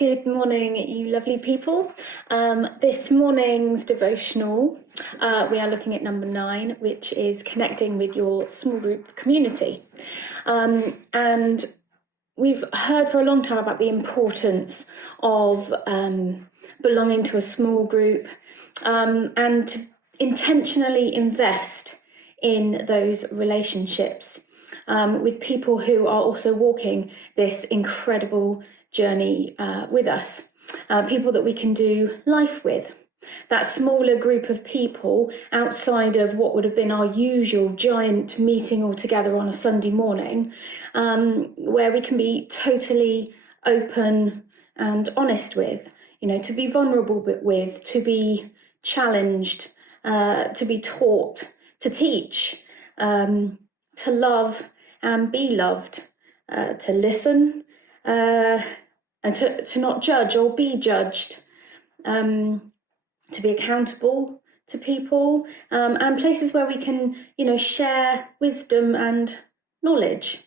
Good morning, you lovely people. This morning's devotional, we are looking at number 9, which is connecting with your small group community. And we've heard for a long time about the importance of belonging to a small group and to intentionally invest in those relationships with people who are also walking this incredible journey with us, people that we can do life with. That smaller group of people outside of what would have been our usual giant meeting all together on a Sunday morning, where we can be totally open and honest with, to be vulnerable with, to be challenged, to be taught, to teach, to love and be loved, to listen, and to not judge or be judged, to be accountable to people, and places where we can, share wisdom and knowledge,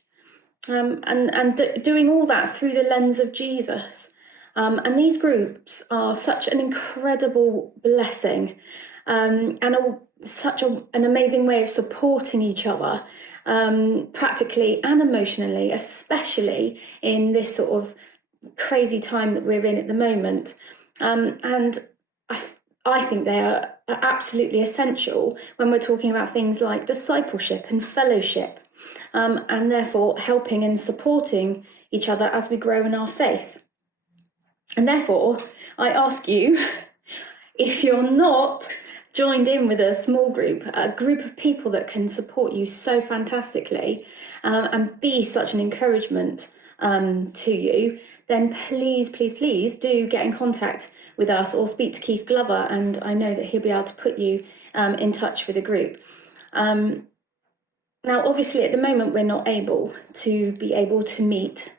and doing all that through the lens of Jesus. And these groups are such an incredible blessing, and such an amazing way of supporting each other, practically and emotionally, especially in this sort of crazy time that we're in at the moment. And I think they are absolutely essential when we're talking about things like discipleship and fellowship, and therefore helping and supporting each other as we grow in our faith. And therefore, I ask you, if you're not joined in with a small group, a group of people that can support you so fantastically, and be such an encouragement to you, then please do get in contact with us or speak to Keith Glover, and I know that he'll be able to put you in touch with a group. Now, obviously, at the moment, we're not able to meet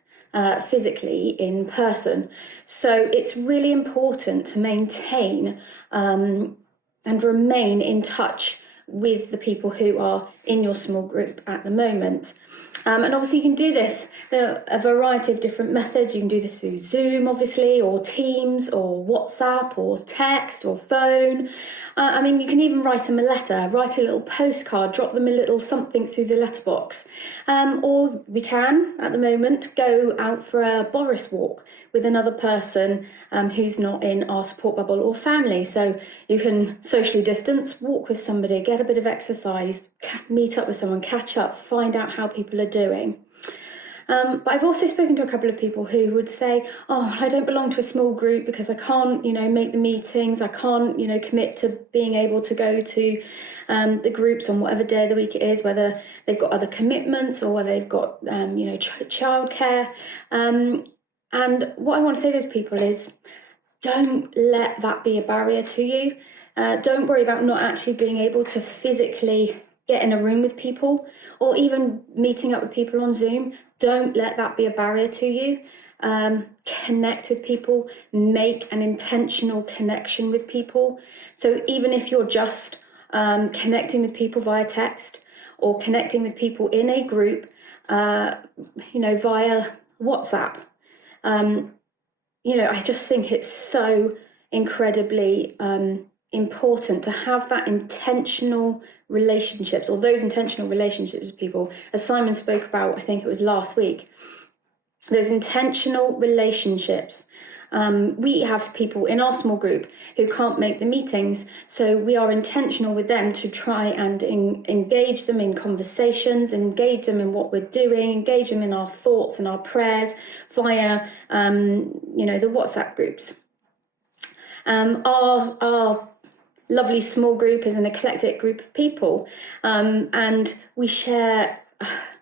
physically in person, so it's really important to maintain and remain in touch with the people who are in your small group at the moment. And obviously you can do this, a variety of different methods. You can do this through Zoom, obviously, or Teams, or WhatsApp, or text, or phone. You can even write them a letter, write a little postcard, drop them a little something through the letterbox. Or we can, at the moment, go out for a Boris walk with another person who's not in our support bubble or family. So you can socially distance, walk with somebody, get a bit of exercise, meet up with someone, catch up, find out how people are doing. But I've also spoken to a couple of people who would say, I don't belong to a small group because I can't, make the meetings. I can't, commit to being able to go to the groups on whatever day of the week it is, whether they've got other commitments or whether they've got, childcare. And what I want to say to those people is, don't let that be a barrier to you. Don't worry about not actually being able to physically get in a room with people or even meeting up with people on Zoom. Don't let that be a barrier to you. Connect with people, make an intentional connection with people. So even if you're just connecting with people via text or connecting with people in a group, via WhatsApp, I just think it's so incredibly important to have that intentional relationships, or those intentional relationships with people, as Simon spoke about, I think it was last week, those intentional relationships. We have people in our small group who can't make the meetings, so we are intentional with them to try and engage them in conversations, engage them in what we're doing, engage them in our thoughts and our prayers via, the WhatsApp groups. Our lovely small group is an eclectic group of people, and we share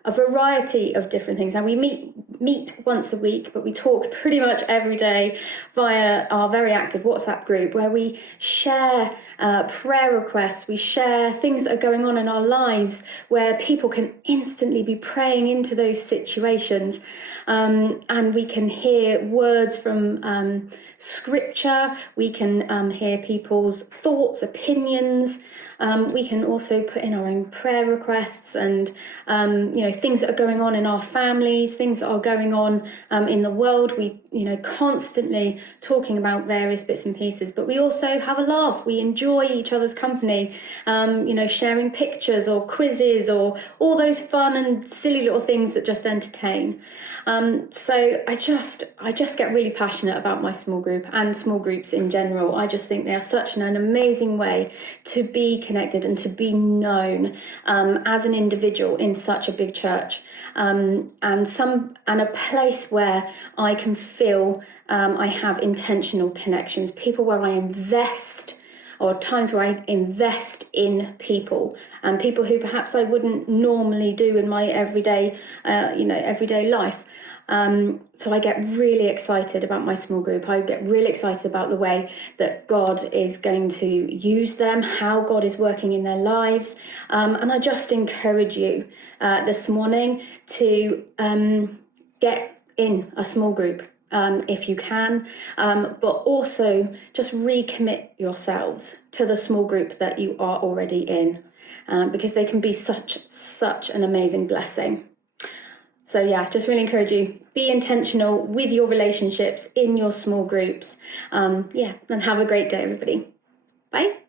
a variety of different things. Now, we meet once a week, but we talk pretty much every day via our very active WhatsApp group, where we share prayer requests, we share things that are going on in our lives, where people can instantly be praying into those situations, and we can hear words from scripture, we can hear people's thoughts, opinions, We can also put in our own prayer requests and, things that are going on in our families, things that are going on in the world. We, constantly talking about various bits and pieces, but we also have a laugh. We enjoy each other's company, sharing pictures or quizzes or all those fun and silly little things that just entertain. So I just get really passionate about my small group and small groups in general. I just think they are such an amazing way to be connected and to be known as an individual in such a big church, and a place where I can feel I have intentional connections, people where I invest, or times where I invest in people, and people who perhaps I wouldn't normally do in my everyday life. So I get really excited about my small group. I get really excited about the way that God is going to use them, how God is working in their lives. And I just encourage you this morning to get in a small group if you can, but also just recommit yourselves to the small group that you are already in, because they can be such an amazing blessing. So yeah, just really encourage you, be intentional with your relationships in your small groups. And have a great day, everybody. Bye.